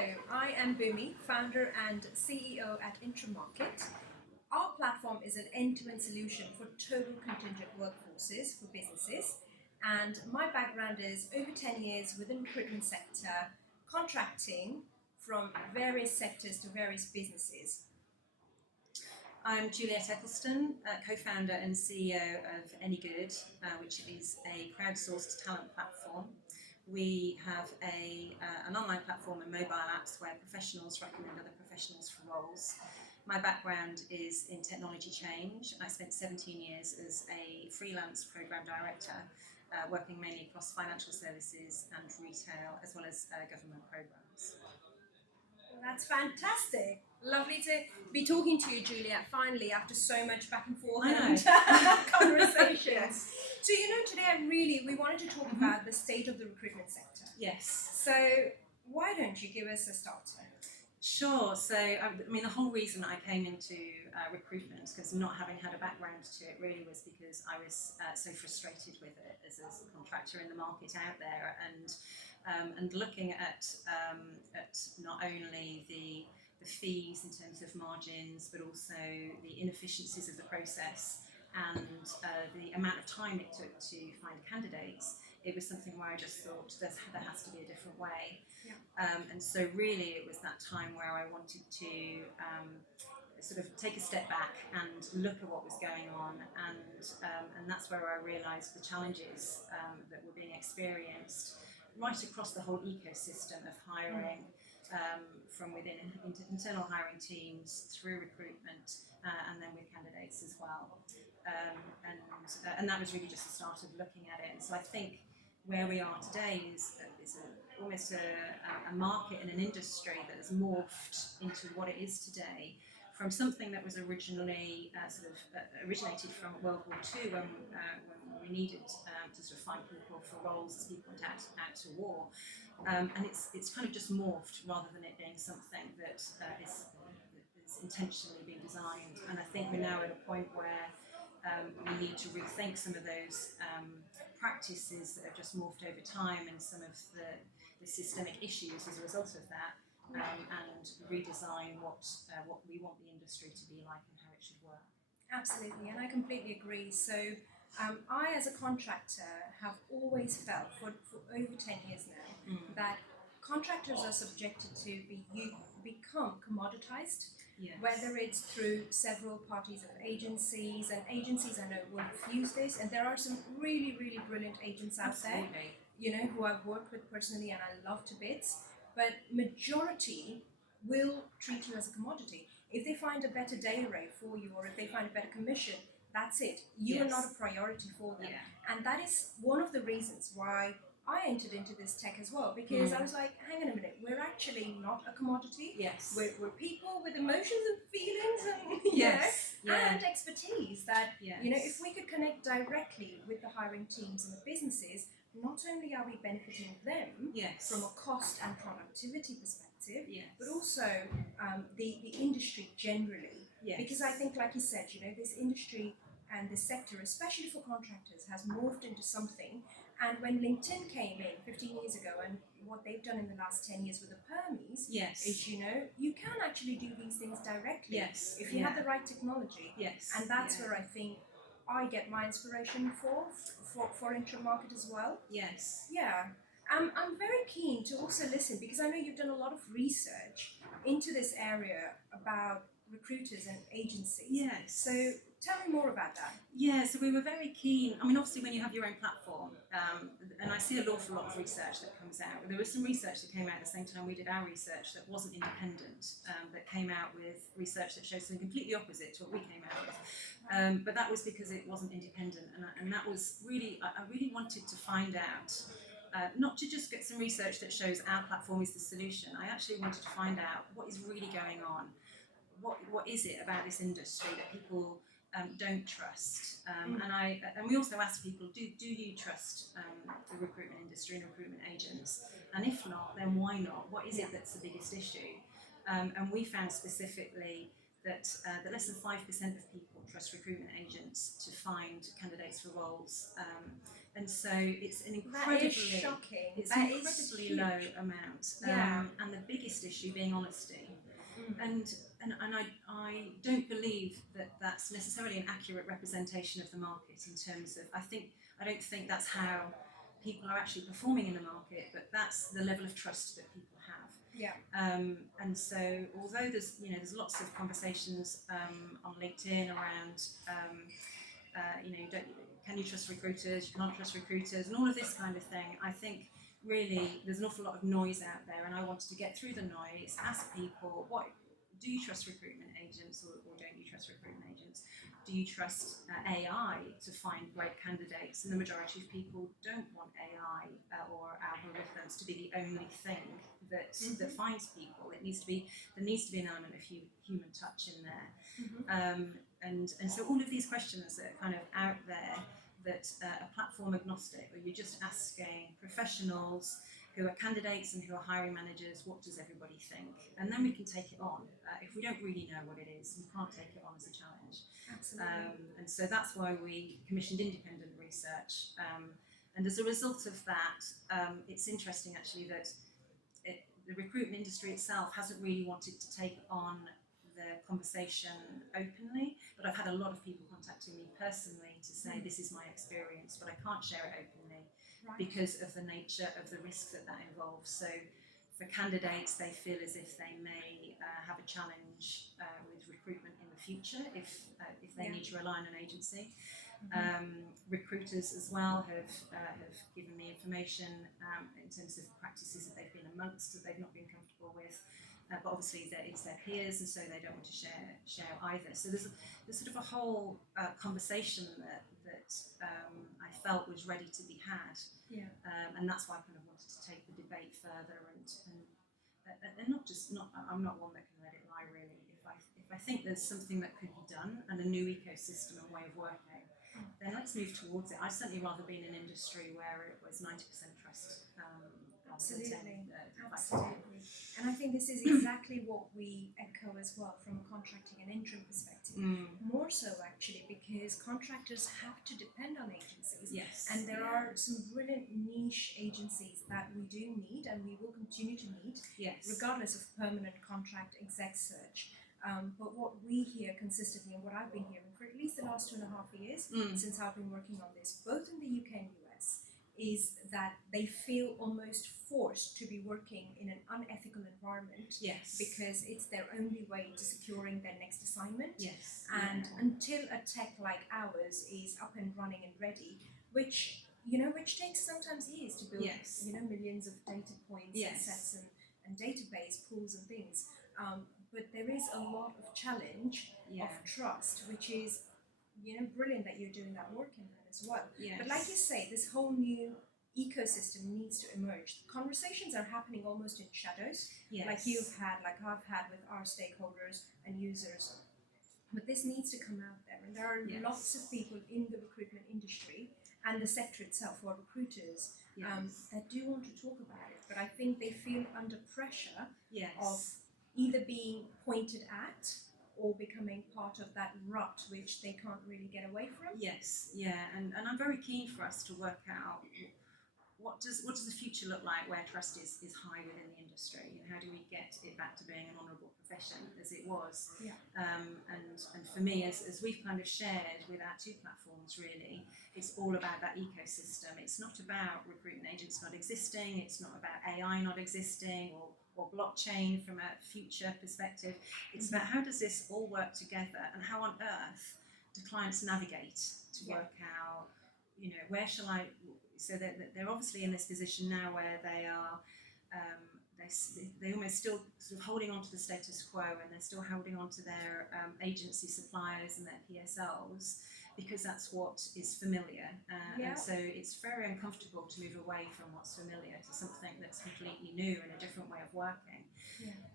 Hello, I am Bhumi, founder and CEO at InteriMarket. Our platform is an end-to-end solution for total contingent workforces for businesses. And my background is over 10 years within the recruitment sector, contracting from various sectors to various businesses. I'm Juliette, Eccleston, co-founder and CEO of Anygood, which is a crowdsourced talent platform. We have an online platform and mobile apps where professionals recommend other professionals for roles. My background is in technology change. I spent 17 years as a freelance program director, working mainly across financial services and retail, as well as government programs. Well, that's fantastic. Lovely to be talking to you, Juliette, finally, after so much back and forth and conversations. So, today we wanted to talk about the state of the recruitment sector. Yes. So, why don't you give us a starter? Sure. So, the whole reason I came into recruitment, because not having had a background to it, really was because I was so frustrated with it as a contractor in the market out there, and looking at not only the fees in terms of margins, but also the inefficiencies of the process and the amount of time it took to find candidates. It was something where I just thought there has to be a different way. Yeah. And so really it was that time where I wanted to sort of take a step back and look at what was going on, and that's where I realised the challenges that were being experienced right across the whole ecosystem of hiring, from within internal hiring teams, through recruitment, and then with candidates as well. And that was really just the start of looking at it. And so I think where we are today is almost a market and an industry that has morphed into what it is today, from something that was originally originated from World War II, when we needed to sort of find people for roles as people went out to war, and it's kind of just morphed rather than it being something that is intentionally being designed. And I think we're now at a point where we need to rethink some of those practices that have just morphed over time, and some of the systemic issues as a result of that, and redesign what we want the industry to be like and how it should work. Absolutely, and I completely agree. So I, as a contractor, have always felt for over 10 years now that contractors are subjected to become commoditized. Yes. Whether it's through several parties of agencies, and agencies I know will refuse this, and there are some really, really brilliant agents out there, who I've worked with personally and I love to bits, but majority will treat you as a commodity. If they find a better day rate for you, or if they find a better commission, that's it. You are not a priority for them. Yeah. And that is one of the reasons why I entered into this tech as well, because I was like, hang on a minute, we're actually not a commodity. Yes. We're people with emotions and feelings and and expertise that, if we could connect directly with the hiring teams and the businesses, not only are we benefiting them from a cost and productivity perspective, but also the industry generally. Because I think, like you said, this industry and this sector, especially for contractors, has morphed into something. And when LinkedIn came in 15 years ago, and what they've done in the last 10 years with the permies, is, you can actually do these things directly if you have the right technology. And that's where I think I get my inspiration for InteriMarket as well. I'm very keen to also listen, because I know you've done a lot of research into this area about recruiters and agencies. So tell me more about that. So we were very keen. Obviously when you have your own platform, and I see an awful lot of research that comes out. There was some research that came out at the same time we did our research that wasn't independent, that came out with research that shows something completely opposite to what we came out with. But that was because it wasn't independent, and that was really, I really wanted to find out, not to just get some research that shows our platform is the solution. I actually wanted to find out what is really going on. What is it about this industry that people don't trust? And we also asked people, do you trust the recruitment industry and recruitment agents? And if not, then why not? What is it that's the biggest issue? And we found specifically that less than 5% of people trust recruitment agents to find candidates for roles. And so it's an incredibly shocking. It's an incredibly low amount. And the biggest issue being honesty. And I don't believe that that's necessarily an accurate representation of the market in terms of I don't think that's how people are actually performing in the market, but that's the level of trust that people have. And so although there's lots of conversations on LinkedIn around can you trust recruiters, you can't trust recruiters, and all of this kind of thing, I think really there's an awful lot of noise out there, and I wanted to get through the noise, ask people, do you trust recruitment agents or don't you trust recruitment agents? Do you trust AI to find great candidates? And the majority of people don't want AI or algorithms to be the only thing that finds people. There needs to be an element of human touch in there. And so all of these questions that are kind of out there that are platform agnostic, or you're just asking professionals who are candidates and who are hiring managers, what does everybody think? And then we can take it on. If we don't really know what it is, we can't take it on as a challenge. Absolutely. And so that's why we commissioned independent research. And as a result of that, it's interesting actually that the recruitment industry itself hasn't really wanted to take on the conversation openly, but I've had a lot of people contacting me personally to say this is my experience, but I can't share it openly because of the nature of the risk that involves. So for candidates, they feel as if they may have a challenge with recruitment in the future if they need to rely on an agency. Recruiters as well have given me information in terms of practices that they've been amongst that they've not been comfortable with. But obviously it's their peers, and so they don't want to share either. So there's sort of a whole conversation that I felt was ready to be had, and that's why I kind of wanted to take the debate further and I'm not one that can let it lie really. If I think there's something that could be done and a new ecosystem and way of working, then let's move towards it. I'd certainly rather be in an industry where it was 90% trust. Absolutely. And I think this is exactly what we echo as well from a contracting and interim perspective. More so actually, because contractors have to depend on agencies. Yes. And there are some brilliant niche agencies that we do need and we will continue to need, regardless of permanent contract exec search. But what we hear consistently, and what I've been hearing for at least the last 2.5 years since I've been working on this, both in the UK and US, is that they feel almost forced to be working in an unethical environment because it's their only way to securing their next assignment. And until a tech like ours is up and running and ready, which takes sometimes years to build, millions of data points and sets and database pools and things. But there is a lot of challenge of trust, which is brilliant that you're doing that work in that as well. But like you say, this whole new ecosystem needs to emerge. The conversations are happening almost in shadows, like I've had with our stakeholders and users. But this needs to come out there, and there are lots of people in the recruitment industry and the sector itself, who are recruiters, that do want to talk about it. But I think they feel under pressure of either being pointed at or becoming part of that rut which they can't really get away from. And I'm very keen for us to work out what does the future look like where trust is high within the industry, and how do we get it back to being an honourable profession as it was. And for me, as we've kind of shared with our two platforms, really, it's all about that ecosystem. It's not about recruitment agents not existing, it's not about AI not existing or blockchain from a future perspective. It's about how does this all work together, and how on earth do clients navigate to work out, where shall I, so that they're obviously in this position now where they are, they almost still sort of holding on to the status quo, and they're still holding on to their agency suppliers and their PSLs, because that's what is familiar. And so it's very uncomfortable to move away from what's familiar to something that's completely new and a different way of working.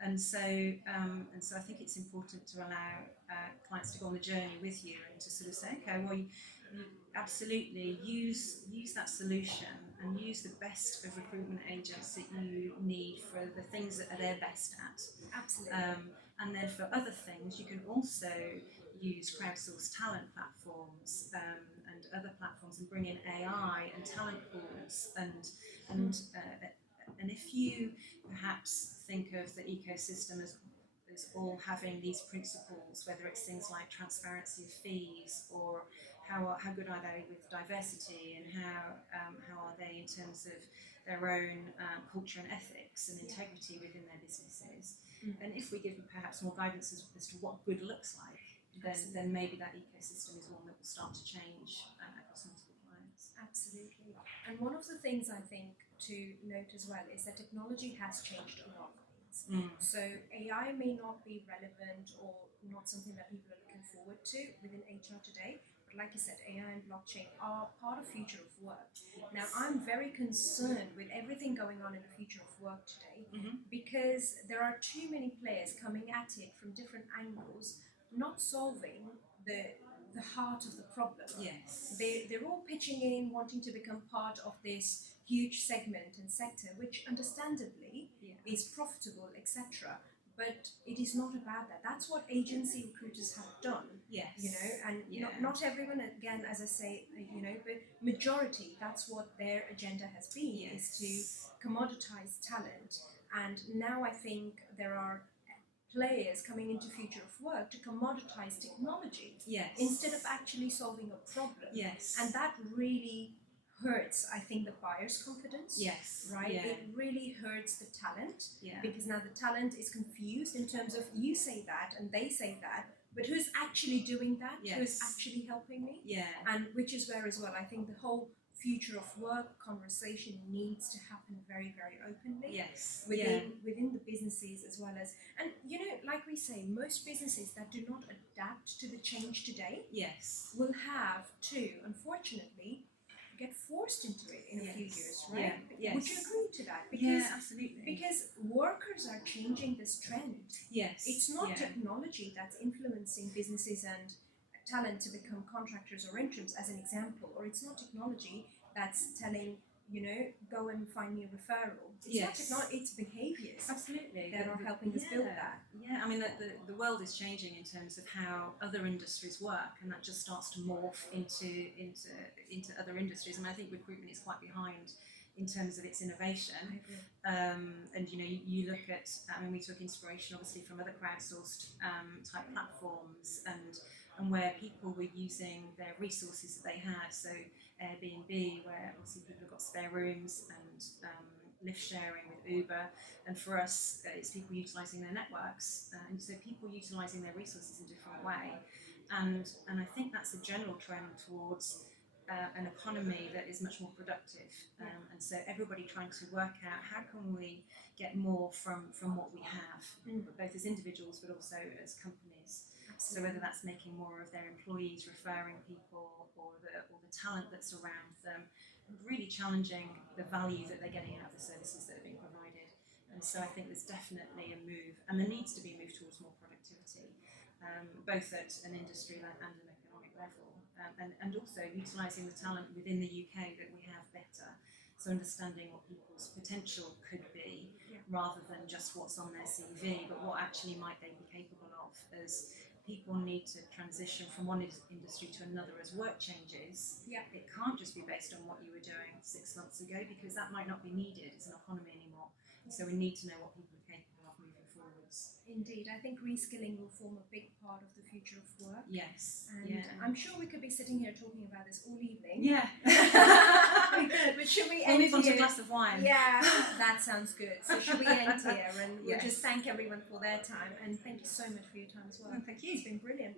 And so I think it's important to allow clients to go on the journey with you and to sort of say, okay, well, you absolutely use that solution and use the best of recruitment agents that you need for the things that they're best at. Absolutely. And then for other things, you can also use crowdsourced talent platforms and other platforms, and bring in AI and talent pools, and if you perhaps think of the ecosystem as all having these principles, whether it's things like transparency of fees, or how good are they with diversity, and how are they in terms of their own culture and ethics and integrity within their businesses. And if we give them perhaps more guidance as to what good looks like, then maybe that ecosystem is one that will start to change across multiple clients. Absolutely. And one of the things I think to note as well is that technology has changed a lot of things. So AI may not be relevant or not something that people are looking forward to within HR today, but like you said, AI and blockchain are part of future of work. Now, I'm very concerned with everything going on in the future of work today, because there are too many players coming at it from different angles, not solving the heart of the problem. Yes. They're all pitching in, wanting to become part of this huge segment and sector, which understandably is profitable, etc. But it is not about that. That's what agency recruiters have done. Yes. You know, and not everyone, again, as I say, you know, but majority, that's what their agenda has been, is to commoditize talent. And now I think there are players coming into future of work to commoditize technology instead of actually solving a problem. And that really hurts, I think, the buyer's confidence. Right? It really hurts the talent, because now the talent is confused in terms of, you say that and they say that, but who's actually doing that? Who's actually helping me? And which is where as well, I think the whole future of work conversation needs to happen very, very openly within the businesses as well as, and you know, like we say, most businesses that do not adapt to the change today will have to, unfortunately, get forced into it in a few years, right? Would you agree to that? Because, absolutely. Because workers are changing this trend. It's not technology that's influencing businesses and talent to become contractors or interims, as an example, or it's not technology that's telling, you know, go and find me a referral. It's not technology, it's behaviors that are helping us build that. I mean, the world is changing in terms of how other industries work, and that just starts to morph into other industries. And I think recruitment is quite behind in terms of its innovation. And you know, you look at, I mean, we took inspiration obviously from other crowdsourced type platforms, and where people were using their resources that they had. So Airbnb, where obviously people have got spare rooms, and lift sharing with Uber. And for us, it's people utilising their networks, and so people utilising their resources in a different way. And I think that's a general trend towards an economy that is much more productive. And so everybody trying to work out how can we get more from what we have, both as individuals but also as companies. So whether that's making more of their employees referring people, or the talent that's around them, really challenging the value that they're getting out of the services that are being provided. And so I think there's definitely a move, and there needs to be a move towards more productivity, both at an industry and an economic level, and also utilising the talent within the UK that we have better. So understanding what people's potential could be, rather than just what's on their CV, but what actually might they be capable of, as people need to transition from one industry to another as work changes. It can't just be based on what you were doing 6 months ago, because that might not be needed as an economy anymore. So we need to know what people are capable of moving forwards. Indeed, I think reskilling will form a big part of the future of work. And I'm sure we could be sitting here talking about this all evening. But should we end move on to here? a glass of wine. That sounds good. So should we end here, and we'll just thank everyone for their time, and thank you so much for your time as well. Thank you. It's been brilliant.